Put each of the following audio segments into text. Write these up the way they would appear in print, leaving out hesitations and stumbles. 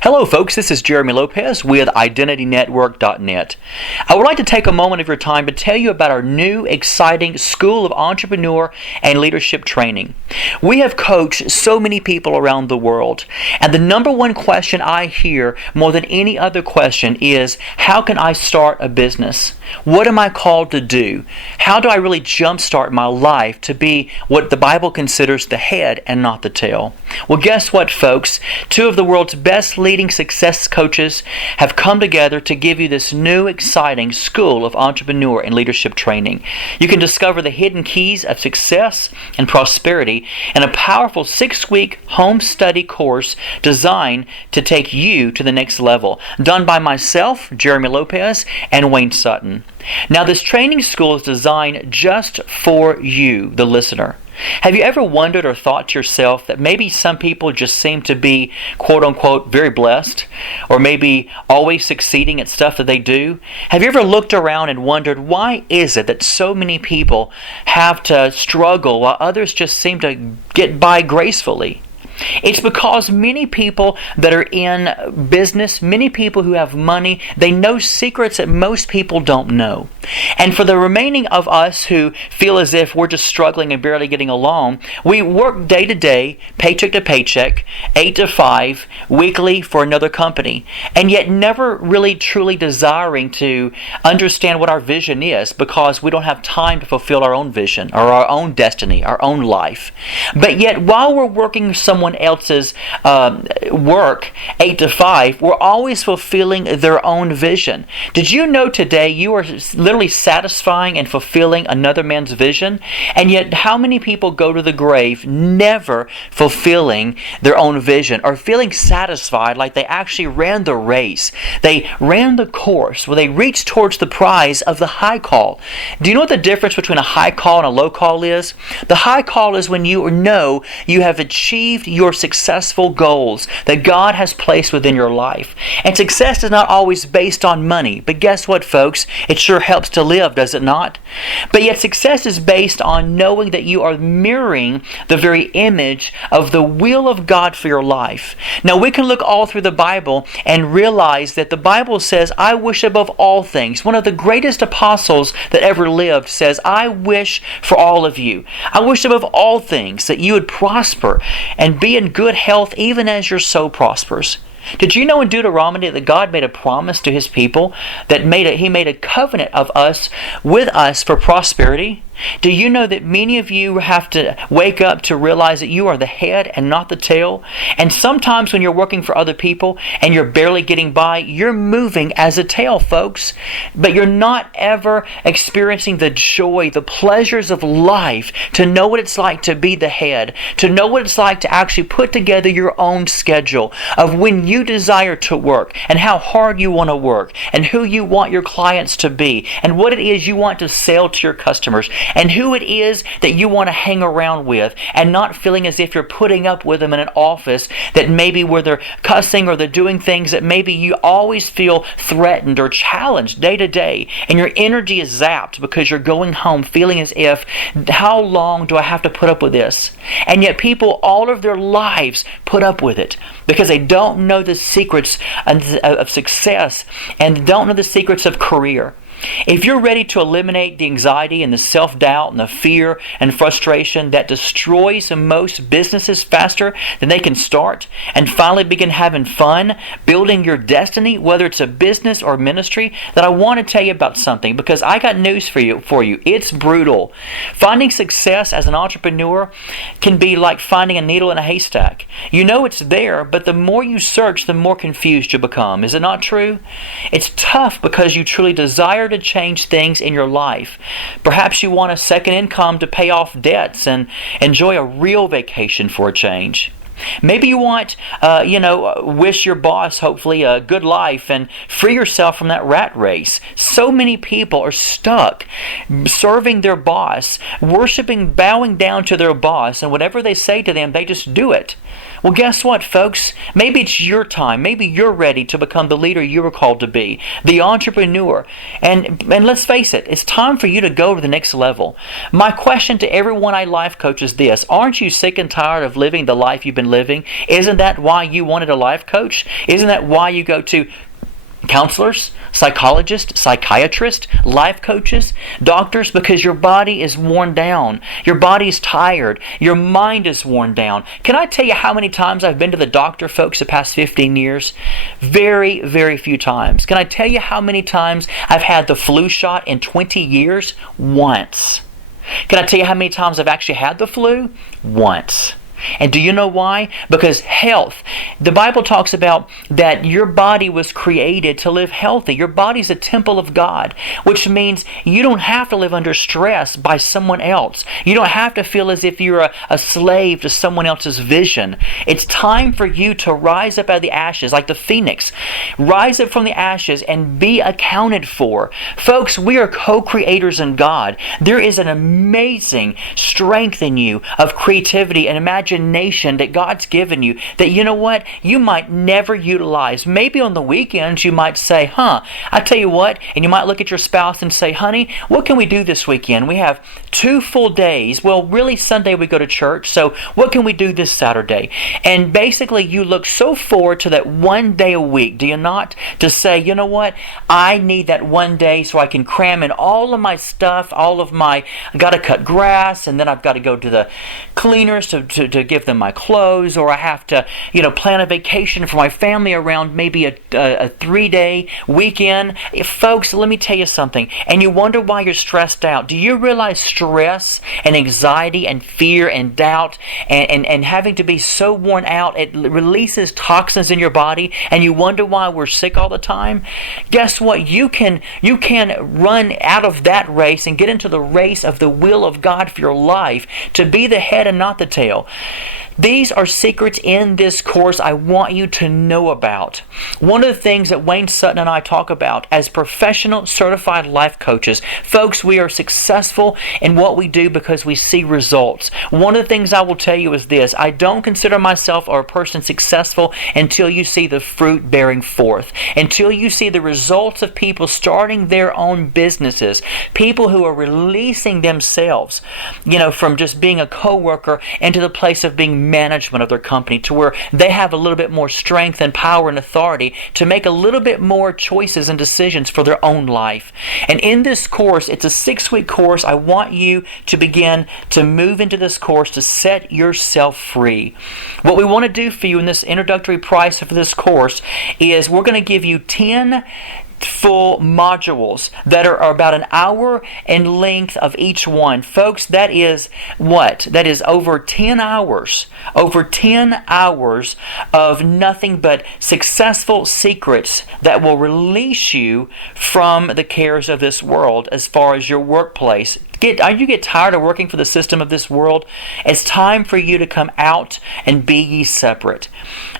Hello folks, this is Jeremy Lopez with IdentityNetwork.net. I would like to take a moment of your time to tell you about our new exciting School of Entrepreneur and Leadership Training. We have coached so many people around the world, and the number one question I hear more than any other question is, how can I start a business? What am I called to do? How do I really jumpstart my life to be what the Bible considers the head and not the tail? Well, guess what, folks? Two of the world's best leading success coaches have come together to give you this new exciting School of Entrepreneur and Leadership Training. You can discover the hidden keys of success and prosperity in a powerful 6-week home study course designed to take you to the next level, done by myself, Jeremy Lopez, and Wayne Sutton. Now, this training school is designed just for you, the listener. Have you ever wondered or thought to yourself that maybe some people just seem to be, quote-unquote, very blessed, or maybe always succeeding at stuff that they do? Have you ever looked around and wondered, why is it that so many people have to struggle while others just seem to get by gracefully? It's because many people that are in business, many people who have money, they know secrets that most people don't know. And for the remaining of us who feel as if we're just struggling and barely getting along, we work day to day, paycheck to paycheck, 8 to 5, weekly for another company, and yet never really truly desiring to understand what our vision is because we don't have time to fulfill our own vision or our own destiny, our own life. But yet while we're working someone else's work 8 to 5, we're always fulfilling their own vision. Did you know today you are literally satisfying and fulfilling another man's vision? And yet how many people go to the grave never fulfilling their own vision or feeling satisfied like they actually ran the race? They ran the course where they reached towards the prize of the high call. Do you know what the difference between a high call and a low call is? The high call is when you know you have achieved your successful goals that God has placed within your life. And success is not always based on money, but guess what, folks? It sure helps to live, does it not? But yet success is based on knowing that you are mirroring the very image of the will of God for your life. Now, we can look all through the Bible and realize that the Bible says, I wish above all things. One of the greatest apostles that ever lived says, I wish for all of you. I wish above all things that you would prosper and be in good health even as your soul prospers. Did you know in Deuteronomy that God made a promise to His people that He made a covenant with us for prosperity? Do you know that many of you have to wake up to realize that you are the head and not the tail? And sometimes when you're working for other people and you're barely getting by, you're moving as a tail, folks. But you're not ever experiencing the joy, the pleasures of life, to know what it's like to be the head, to know what it's like to actually put together your own schedule of when you desire to work and how hard you want to work and who you want your clients to be and what it is you want to sell to your customers and who it is that you want to hang around with, and not feeling as if you're putting up with them in an office that maybe where they're cussing or they're doing things that maybe you always feel threatened or challenged day to day, and your energy is zapped because you're going home feeling as if, how long do I have to put up with this? And yet people all of their lives put up with it because they don't know the secrets of success and don't know the secrets of career. If you're ready to eliminate the anxiety and the self-doubt and the fear and frustration that destroys most businesses faster than they can start, and finally begin having fun building your destiny, whether it's a business or ministry, then I want to tell you about something, because I got news for you. It's brutal. Finding success as an entrepreneur can be like finding a needle in a haystack. You know it's there, but the more you search, the more confused you become. Is it not true? It's tough because you truly desire to change things in your life. Perhaps you want a second income to pay off debts and enjoy a real vacation for a change. Maybe you want, wish your boss, hopefully, a good life and free yourself from that rat race. So many people are stuck serving their boss, worshiping, bowing down to their boss, and whatever they say to them, they just do it. Well, guess what, folks? Maybe it's your time. Maybe you're ready to become the leader you were called to be, the entrepreneur. And let's face it, it's time for you to go to the next level. My question to everyone I life coach is this: aren't you sick and tired of living the life you've been living? Isn't that why you wanted a life coach? Isn't that why you go to counselors, psychologists, psychiatrists, life coaches, doctors? Because your body is worn down. Your body's tired. Your mind is worn down. Can I tell you how many times I've been to the doctor, folks, the past 15 years? Very, very few times. Can I tell you how many times I've had the flu shot in 20 years? Once. Can I tell you how many times I've actually had the flu? Once. And do you know why? Because health. The Bible talks about that your body was created to live healthy. Your body's a temple of God, which means you don't have to live under stress by someone else. You don't have to feel as if you're a slave to someone else's vision. It's time for you to rise up out of the ashes like the phoenix. Rise up from the ashes and be accounted for. Folks, we are co-creators in God. There is an amazing strength in you of creativity and imagination that God's given you that, you know what, you might never utilize. Maybe on the weekends you might say, I tell you what, and you might look at your spouse and say, honey, what can we do this weekend? We have 2 full days. Well, really, Sunday we go to church, so what can we do this Saturday? And basically you look so forward to that one day a week, do you not? To say, you know what, I need that one day so I can cram in all of my stuff, I got to cut grass, and then I've got to go to the cleaners to give them my clothes, or I have to, plan a vacation for my family around maybe a 3-day weekend. Folks, let me tell you something. And you wonder why you're stressed out. Do you realize stress and anxiety and fear and doubt and having to be so worn out, it releases toxins in your body, and you wonder why we're sick all the time? Guess what? You can run out of that race and get into the race of the will of God for your life, to be the head and not the tail. These are secrets in this course I want you to know about. One of the things that Wayne Sutton and I talk about as professional certified life coaches, folks, we are successful in what we do because we see results. One of the things I will tell you is this: I don't consider myself or a person successful until you see the fruit bearing forth, until you see the results of people starting their own businesses, people who are releasing themselves, from just being a coworker into the place of being management of their company, to where they have a little bit more strength and power and authority to make a little bit more choices and decisions for their own life. And in this course, it's a 6-week course. I want you to begin to move into this course to set yourself free. What we want to do for you in this introductory price for this course is we're going to give you 10 full modules that are about an hour in length of each one. Folks, that is what? That is over 10 hours. Over 10 hours of nothing but successful secrets that will release you from the cares of this world as far as your workplace. You get tired of working for the system of this world? It's time for you to come out and be ye separate.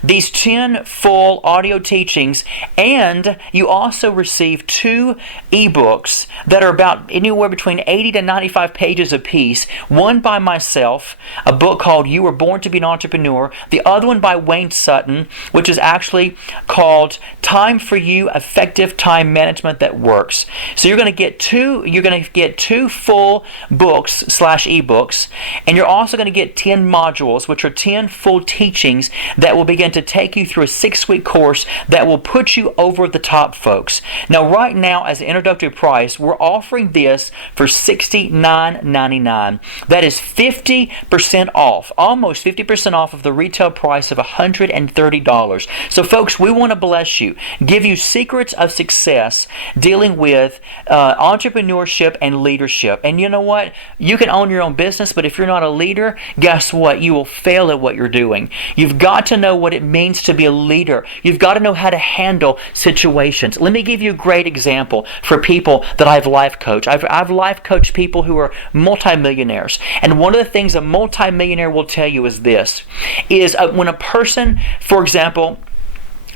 These 10 full audio teachings, and you also receive 2 ebooks that are about anywhere between 80 to 95 pages apiece. One by myself, a book called You Were Born to Be an Entrepreneur. The other one by Wayne Sutton, which is actually called Time for You: Effective Time Management That Works. So you're going to get 2 full books / ebooks, and you're also going to get 10 modules, which are 10 full teachings that will begin to take you through a 6-week course that will put you over the top, folks. Now, right now, as an introductory price, we're offering this for $69.99. That is 50% off, almost 50% off of the retail price of $130. So, folks, we want to bless you, give you secrets of success dealing with entrepreneurship and leadership. And you know what? You can own your own business, but if you're not a leader, guess what? You will fail at what you're doing. You've got to know what it means to be a leader. You've got to know how to handle situations. Let me give you a great example for people that I've life coached. I've life coached people who are multimillionaires. And one of the things a multimillionaire will tell you is this, is when a person, for example,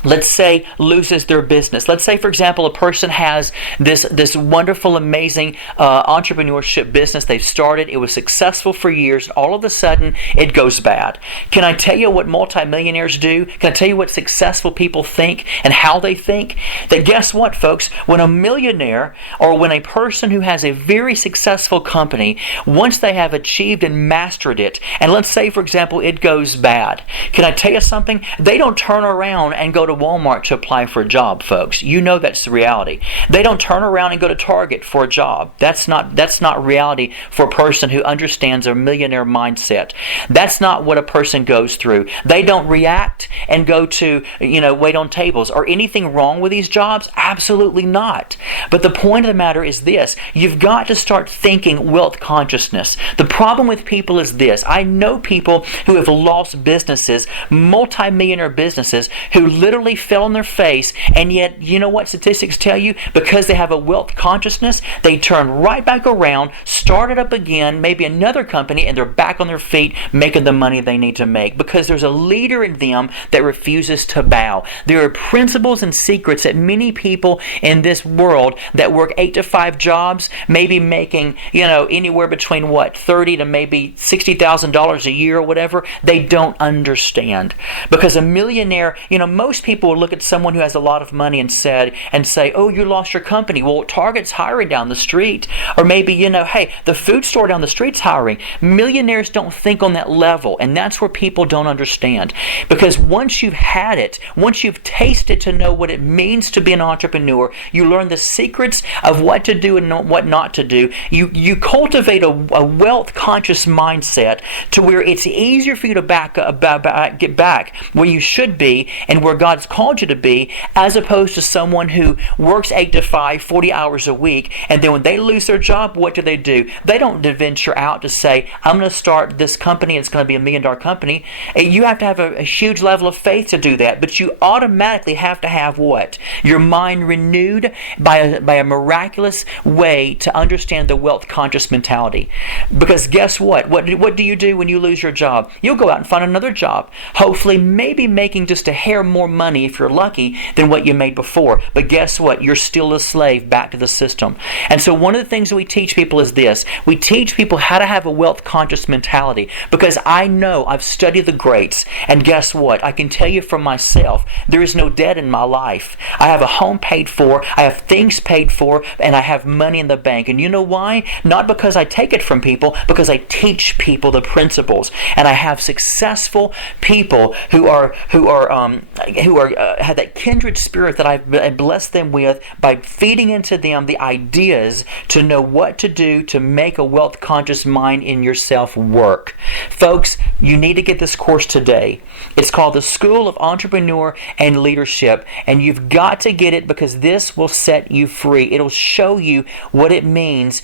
let's say, loses their business. Let's say, for example, a person has this wonderful, amazing entrepreneurship business they've started. It was successful for years. All of a sudden, it goes bad. Can I tell you what multimillionaires do? Can I tell you what successful people think and how they think? That guess what, folks? When a millionaire or when a person who has a very successful company, once they have achieved and mastered it, and let's say, for example, it goes bad, can I tell you something? They don't turn around and go to Walmart to apply for a job, folks. You know that's the reality. They don't turn around and go to Target for a job. That's not reality for a person who understands a millionaire mindset. That's not what a person goes through. They don't react and go to, wait on tables. Are anything wrong with these jobs? Absolutely not. But the point of the matter is this. You've got to start thinking wealth consciousness. The problem with people is this. I know people who have lost businesses, multi-millionaire businesses, who literally fell on their face, and yet, you know what statistics tell you? Because they have a wealth consciousness, they turn right back around, start it up again, maybe another company, and they're back on their feet making the money they need to make, because there's a leader in them that refuses to bow. There are principles and secrets that many people in this world that work 8 to 5 jobs, maybe making, anywhere between $30,000 to maybe $60,000 a year or whatever, they don't understand. Because a millionaire, most people will look at someone who has a lot of money and say, oh, you lost your company. Well, Target's hiring down the street. Or maybe, hey, the food store down the street's hiring. Millionaires don't think on that level, and that's where people don't understand. Because once you've had it, once you've tasted to know what it means to be an entrepreneur, you learn the secrets of what to do and what not to do. You cultivate a wealth-conscious mindset to where it's easier for you to get back where you should be and where God's called you to be, as opposed to someone who works 8 to 5, 40 hours a week, and then when they lose their job, what do? They don't venture out to say, I'm going to start this company and it's going to be $1 million company. You have to have a huge level of faith to do that, but you automatically have to have what? Your mind renewed by a miraculous way to understand the wealth conscious mentality. Because guess what? What do you do when you lose your job? You'll go out and find another job. Hopefully, maybe making just a hair more money if you're lucky than what you made before. But guess what? You're still a slave back to the system. And so one of the things that we teach people is this. We teach people how to have a wealth conscious mentality, because I know I've studied the greats, and guess what? I can tell you for myself, there is no debt in my life. I have a home paid for, I have things paid for, and I have money in the bank. And you know why? Not because I take it from people, because I teach people the principles. And I have successful people who have that kindred spirit that I've blessed them with by feeding into them the ideas to know what to do to make a wealth conscious mind in yourself work. Folks, you need to get this course today. It's called the School of Entrepreneur and Leadership, and you've got to get it because this will set you free. It'll show you what it means,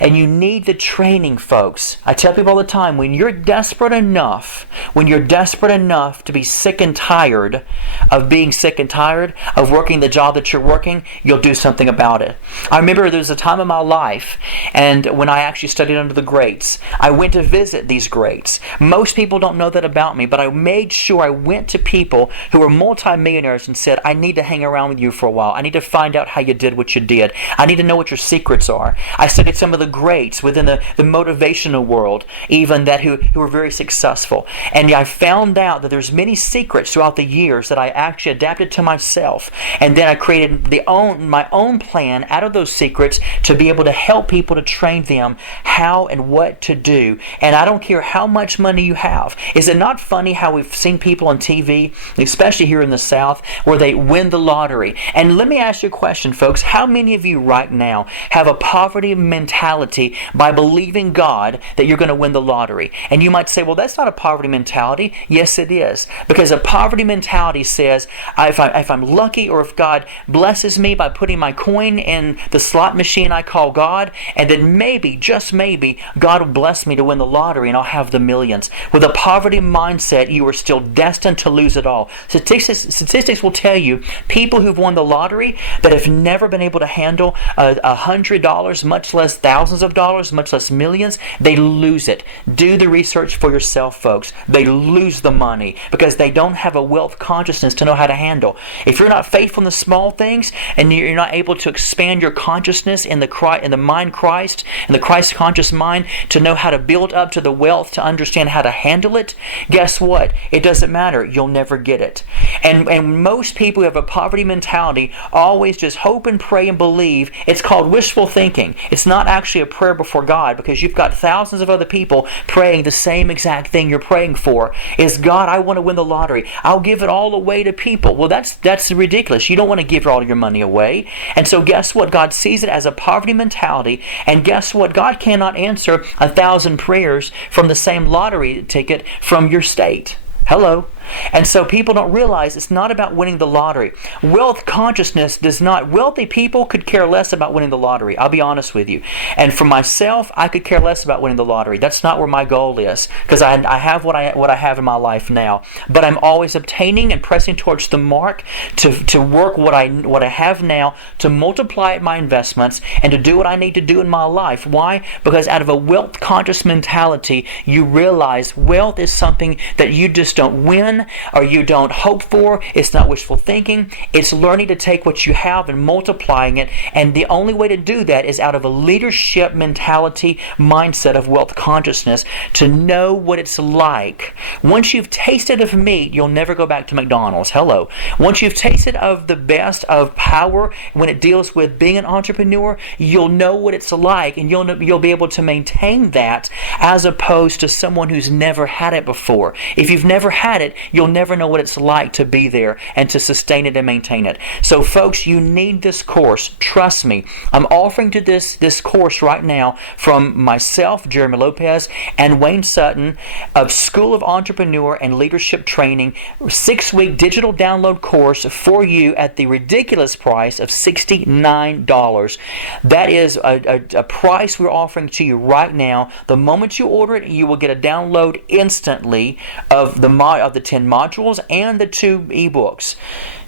and you need the training, folks. I tell people all the time, when you're desperate enough to be sick and tired of being sick and tired of working the job that you're working, you'll do something about it. I remember there was a time in my life, and when I actually studied under the greats, I went to visit these greats. Most people don't know that about me, but I made sure I went to people who were multimillionaires and said, I need to hang around with you for a while. I need to find out how you did what you did. I need to know what your secrets are. I studied some of the greats within the motivational world, even that who were very successful. And I found out that there's many secrets throughout the years that I actually adapted to myself. And then I created my own plan out of those secrets to be able to help people, to train them how and what to do. And I don't care how much money you have. Is it not funny how we've seen people on TV, especially here in the South, where they win the lottery? And let me ask you a question, folks. How many of you right now have a poverty mentality by believing God that you're going to win the lottery? And you might say, well, that's not a poverty mentality. Yes, it is. Because a poverty mentality says, if I'm lucky, or if God blesses me by putting my coin in the slot machine I call God, and then maybe, just maybe, God will bless me to win the lottery and I'll have the millions. With a poverty mindset, you are still destined to lose it all. Statistics will tell you people who've won the lottery that have never been able to handle $100, much less thousands of dollars, much less millions, they lose it. Do the research for yourself, folks. They lose the money because they don't have a wealth consciousness consciousness to know how to handle. If you're not faithful in the small things, and you're not able to expand your consciousness in the mind Christ, in the Christ conscious mind, to know how to build up to the wealth, to understand how to handle it, guess what? It doesn't matter. You'll never get it. And most people who have a poverty mentality always just hope and pray and believe. It's called wishful thinking. It's not actually a prayer before God, because you've got thousands of other people praying the same exact thing you're praying for. Is, God, I want to win the lottery. I'll give it all away to people. Well, that's ridiculous. You don't want to give all your money away. And so guess what? God sees it as a poverty mentality. And guess what? God cannot answer 1,000 prayers from the same lottery ticket from your state. Hello. And so people don't realize it's not about winning the lottery. Wealth consciousness does not. Wealthy people could care less about winning the lottery. I'll be honest with you. And for myself, I could care less about winning the lottery. That's not where my goal is, because I have what I have in my life now. But I'm always obtaining and pressing towards the mark to work what I have now, to multiply my investments and to do what I need to do in my life. Why? Because out of a wealth conscious mentality, you realize wealth is something that you just don't win, or you don't hope for. It's not wishful thinking. It's learning to take what you have and multiplying it. And the only way to do that is out of a leadership mentality, mindset of wealth consciousness, to know what it's like. Once you've tasted of meat, you'll never go back to McDonald's. Hello. Once you've tasted of the best of power when it deals with being an entrepreneur, you'll know what it's like, and you'll be able to maintain that, as opposed to someone who's never had it before. If you've never had it, you'll never know what it's like to be there and to sustain it and maintain it. So folks, you need this course. Trust me. I'm offering to this course right now from myself, Jeremy Lopez, and Wayne Sutton of School of Entrepreneur and Leadership Training, 6-week digital download course for you at the ridiculous price of $69. That is a price we're offering to you right now. The moment you order it, you will get a download instantly of the 10 modules and the 2 ebooks.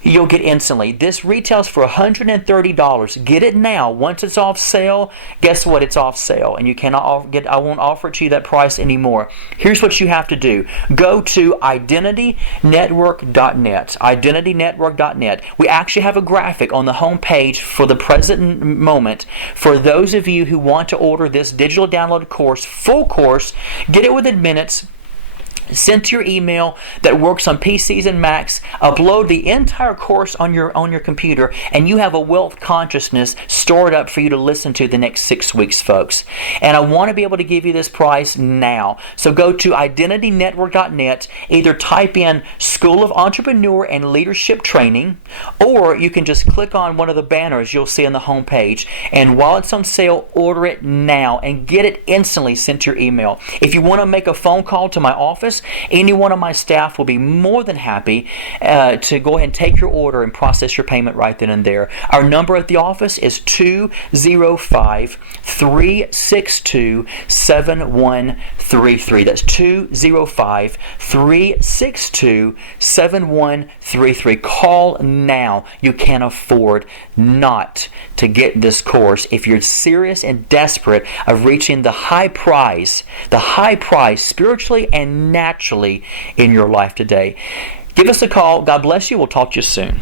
You'll get instantly. This retails for $130. Get it now. Once it's off sale, guess what? It's off sale, and you cannot I won't offer it to you that price anymore. Here's what you have to do. Go to IdentityNetwork.net. IdentityNetwork.net. We actually have a graphic on the home page for the present moment for those of you who want to order this digital download course, full course. Get it within minutes. Sent to your email that works on PCs and Macs. Upload the entire course on your computer, and you have a wealth consciousness stored up for you to listen to the next 6 weeks, folks. And I want to be able to give you this price now. So go to IdentityNetwork.net. Either type in School of Entrepreneur and Leadership Training, or you can just click on one of the banners you'll see on the home page. And while it's on sale, order it now and get it instantly sent to your email. If you want to make a phone call to my office, any one of my staff will be more than happy to go ahead and take your order and process your payment right then and there. Our number at the office is 205-362-7133. That's 205-362-7133. Call now. You can't afford not to get this course if you're serious and desperate of reaching the high prize spiritually and naturally in your life today. Give us a call. God bless you. We'll talk to you soon.